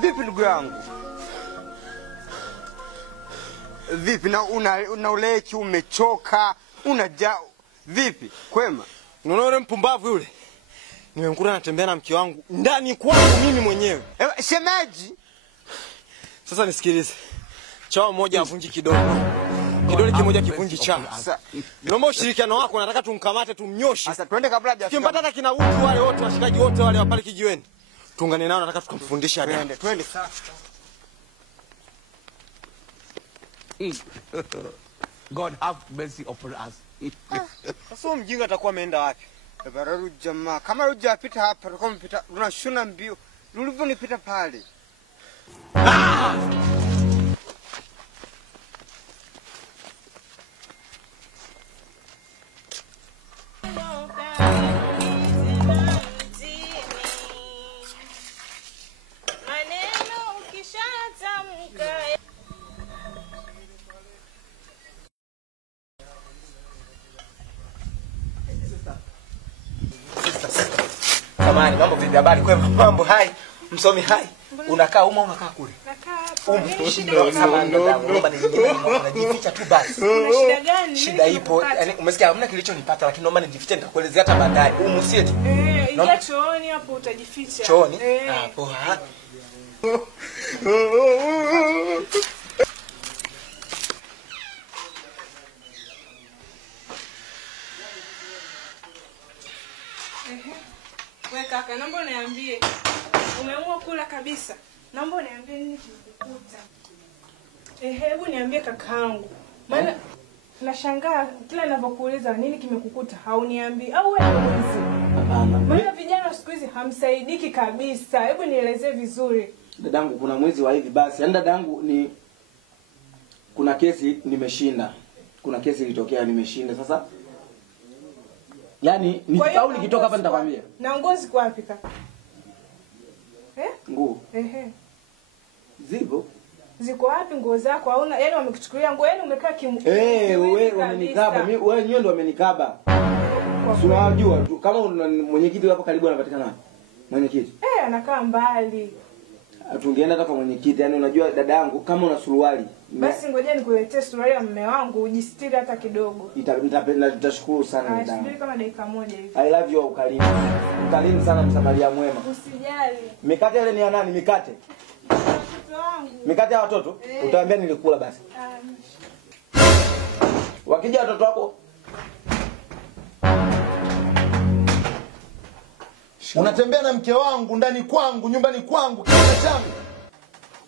Vipi ndugu yangu? Vipi na una uleki umechoka, unajao. Vipi? Kwema? Unaona yule mpumbavu yule? Nimemkuta anatembea na mke wangu ndani kwangu mimi mwenyewe. Shemeji. Sasa nisikilize. Chao mmoja avunji kidogo. Kidole kimoja kivunji chao. Naomba ushirikiano wako, nataka tumkamate tumnyoshe. Sasa twende kabla hajafika. Kimpata kina utu wale wote washikaji wote wale wapale kijiweni. Tuungane nao, nataka tukamfundisha adabu. Twende sasa. God have mercy upon us. Sasa mjinga atakuwa ameenda wapi? Bararu jamaa, kama hujapita hapa, utakuwa umepita, unashuna mbio. Ulivyonipita pale. Samahani, mambo vipi? Habari kwema? Mambo hai. Msomi hai. Unakaa huko unakaa kule? Unajificha tu basi. Una shida gani? Shida ipo. Yaani umesikia hamna kilichonipata, lakini naomba nijifiche, nitakuelezea hata baadaye. Umusieti. Ingia chooni hapo utajificha. Chooni? Poa. Wewe kaka, naomba uniambie. Umeamua kula kabisa. Naomba uniambie nini kimekukuta. Hebu niambie kakaangu. Maana nashangaa kila ninapokuuliza nini kimekukuta hauniambii au wewe mwizi. Hapana. Maana vijana siku hizi hamsaidiki kabisa. Hebu nielezee vizuri. Dadangu kuna mwezi wa hivi basi. Yaani dadangu ni kuna kesi nimeshinda. Kuna kesi ilitokea nimeshinda. Sasa yaani au nikitoka hapa nitakwambia. Na ngozi kwa wapi kaka? Nguo. Zipo. Ziko wapi nguo zako? Hauna, yaani wamekuchukulia nguo, yaani umekaa wewe wamenikaba. Wewe ndio ndio wamenikaba. Unajua kama mwenyekiti hapo karibu anapatikana wapi? Mwenyekiti. Anakaa mbali. Tungeenda hata kwa mwenyekiti. Yaani unajua dada yangu kama una suruali. Basi ngoja nikuletee suruali ya mume wangu ujistiri hata kidogo. Nitashukuru sana dada. Subiri kama dakika moja hivi. I love you ukarimu. Ukarimu sana msamaria mwema. Usijali. Mikate ile ni ya nani mikate? Watoto wangu. Mikate ya watoto? Utaambia nilikula basi. Wakija watoto wako unatembea na mke wangu ndani kwangu, nyumbani kwangu, kitanda changu.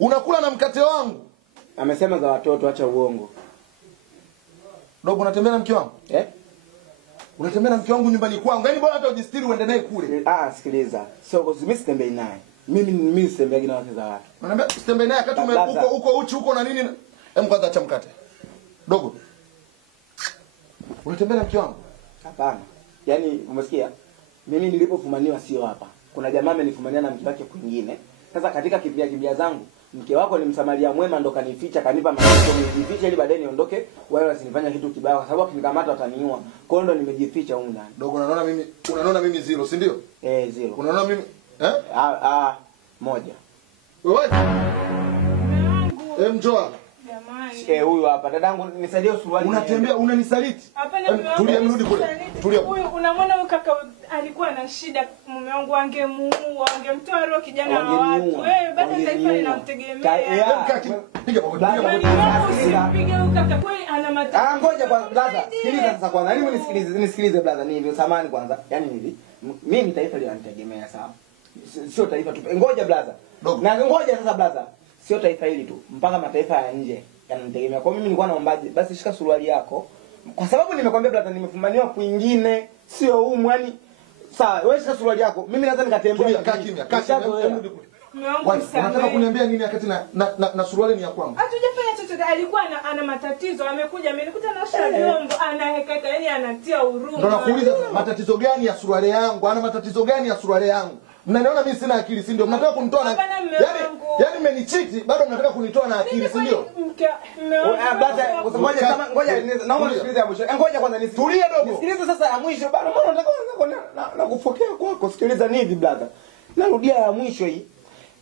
Unakula na mkate wangu. Amesema za watoto, acha uongo. Dogo unatembea na mke wangu? Unatembea na mke wangu nyumbani kwangu. Yaani bora hata ujistiri uende naye kule. Sikiliza. Sio mimi sitembei naye. Mimi sitembei na wake za watu. Unaniambia sitembei naye wakati uko uchi uko na nini? Kwanza acha mkate. Dogo. Unatembea na mke wangu? Hapana. Yaani umesikia? Mimi nilipofumaniwa sio hapa. Kuna jamaa amenifumania na mke wake kwingine. Sasa katika kimbia zangu, mke wako ni msamaria mwema ndo kanificha, kanipa mafunzo nijifiche ili baadaye niondoke, wao wasinifanya kitu kibaya kwa sababu akinikamata wataniua. Kwa hiyo ndo nimejificha huko ndani. Dogo unaona mimi zero, si ndio? Zero. Unaona mimi moja. Wewe? Mjoa. Jamani. Huyu hapa dadangu nisaidie suruali. Unatembea unanisaliti. Hapana mume wangu. Tulia mrudi kule. Tulia. Huyu unamwona huyu kaka alikuwa na shida, mume wangu angemuua, angemtoa roho kijana wa watu. Wewe bado taifa linamtegemea. Piga magoti. Piga huyu kaka kweli ana matatizo. Ngoja kwa brother. Sikiliza sasa kwanza. Yaani nisikilize brother ni hivi samani kwanza. Yaani hivi. Mimi taifa linanitegemea sawa. Sio taifa tu. Ngoja brother. Na ngoja sasa brother. Sio taifa hili tu, mpaka mataifa ya nje yananitegemea. Kwa mimi nilikuwa naombaje, basi shika suruali yako. Kwa sababu nimekwambia brother nimefumaniwa kwingine, sio humu yani. Sawa, wewe shika suruali yako. Mimi naweza nikatembea. Kaa kimya. Unataka kuniambia nini wakati na suruali ni ya kwangu? Hatujafanya chochote, alikuwa ana matatizo, amekuja amenikuta naosha vyombo, anahekeka yani anatia huruma. Ndio nakuuliza matatizo gani ya suruali yangu? Ana matatizo gani ya suruali yangu? Mnaniona mimi sina akili, si ndio? Mnataka kunitoa na yani mmenichiti, bado mnataka kunitoa na akili, si ndio? Ngoja naomba nisikilize mwisho. Ngoja kwanza Tulia dogo. Nisikilize sasa ya mwisho. Bado mbona unataka na kupokea kwako? Sikiliza nini brother? Narudia ya mwisho hii.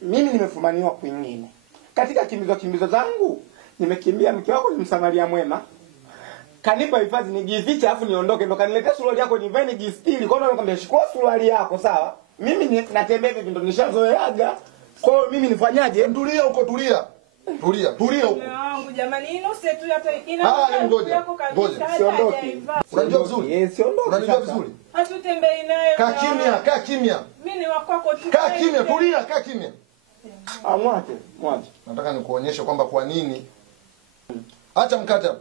Mimi nimefumaniwa kwingine. Katika kimbizo zangu nimekimbia mke wako ni msamaria mwema. Kanipa hifadhi nijifiche afu niondoke, ndo kaniletea suruali yako nivae nijistiri. Kwa nini nakwambia chukua suruali yako, sawa? Mimi natembea hivi ndo nishazoeaga. Kwa hiyo mimi nifanyaje? Tulia huko, tulia. Tulia huko. Mume wangu jamani, ino setu hata ngoja. Siondoke. Unajua vizuri? Yes, siondoke. Unajua vizuri? Hatutembei naye. Kaa kimya. Mimi ni wako tu. Kaa kimya, tulia, kaa kimya. Mwache. Nataka nikuonyeshe kwamba kwa nini. Acha mkate hapo.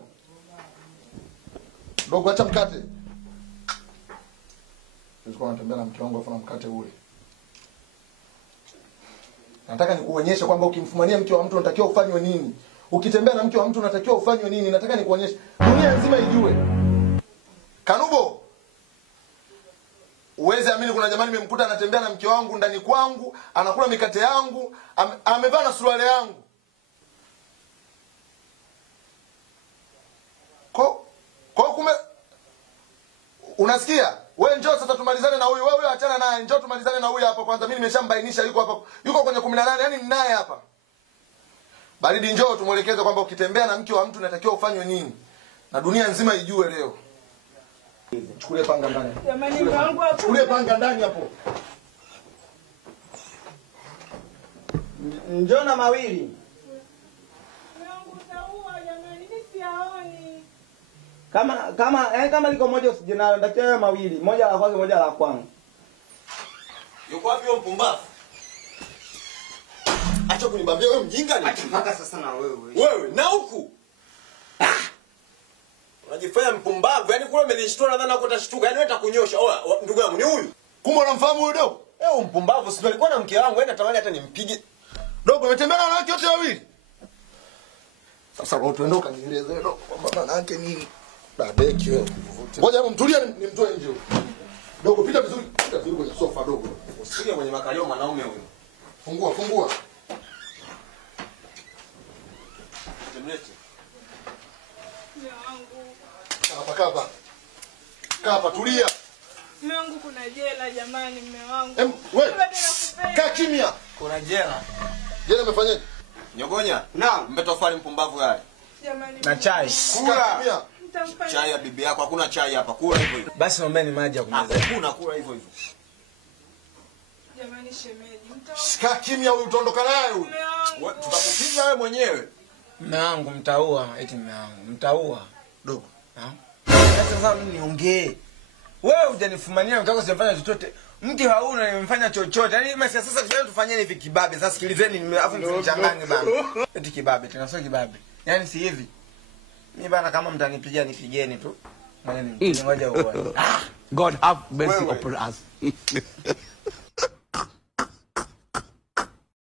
Dogo, acha mkate. Nilikuwa natembea na mke wangu afa na mkate ule. Nataka nikuonyeshe kwamba ukimfumania mke wa mtu unatakiwa ufanywe nini. Ukitembea na mke wa mtu unatakiwa ufanywe nini. Nataka nikuonyeshe. Dunia nzima ijue. Kanubo. Uweze amini kuna jamani nimemkuta anatembea na mke wangu ndani kwangu, anakula mikate yangu, amevaa na suruali yangu. Kwa kume unasikia? Wewe njoo sasa tumalizane na huyu. Wewe achana naye. Njoo tumalizane na huyu hapa kwanza. Mimi nimeshambainisha yuko hapa. Yuko kwenye 18, yani ninaye hapa. Baridi njoo tumuelekeze kwamba ukitembea na mke wa mtu unatakiwa ufanywe nini. Na dunia nzima ijue leo. Chukulie panga ndani. Jamani wangu hapo. Chukulie panga ndani hapo. Njoo na mawili. Mume wangu utaua jamani, mimi siaoni. Kama liko moja usijinalo, ndakia mawili. Moja la kwake, moja la kwangu. Yuko wapi huyo mpumbavu? Acha kunibambia wewe mjinga ni. Mpaka sasa na wewe. Wewe na huku. Unajifanya mpumbavu. Yaani kule umenishtua nadhani hapo utashtuka. Yaani wewe utakunyosha. Ndugu yangu ni huyu. Kumbe unamfahamu huyo dogo? Mpumbavu, si nilikuwa na mke wangu, natamani hata nimpige. Dogo umetembea na wanawake wote wawili? Sasa roho tuondoka nieleze dogo kwamba maana yake nini? Dadeki wewe. Ngoja hapo mtulia nimtoe nje huko. Dogo pita vizuri kwenye sofa dogo. Usikie kwenye makalio mwanaume huyo. Fungua. Temlete. Mume wangu. Kapa tulia. Mume wangu kuna jela jamani, mume wangu. Wewe kaa kimya. Kuna jela. Jela umefanyaje? Nyogonya. Naam. Mmetofali mpumbavu yale. Jamani. Na chai. Kula. Mtamfanya. Chai ya bibi yako, hakuna chai hapa. Kula hivyo hivyo. Basi naombeni maji ya kumeza. Hakuna, kula hivyo hivyo. Jamani shemeji, Kaa kimya huyu utaondoka naye huyu. mume wangu. Tutakupiga wewe mwenyewe. Mume wangu mtaua, eti mume wangu mtaua. Dogo. Sasa mimi niongee. Wewe hujanifumania mtako sijafanya chochote. Mke hauna nimefanya chochote. Yaani mimi sasa tufanyeni hivi kibabe. Sasa sikilizeni afu msichanganye bana. Eti kibabe tena sio kibabe. Yaani si hivi. Mimi bana kama mtanipigia nipigeni tu. Ngoja uone. God have mercy upon us.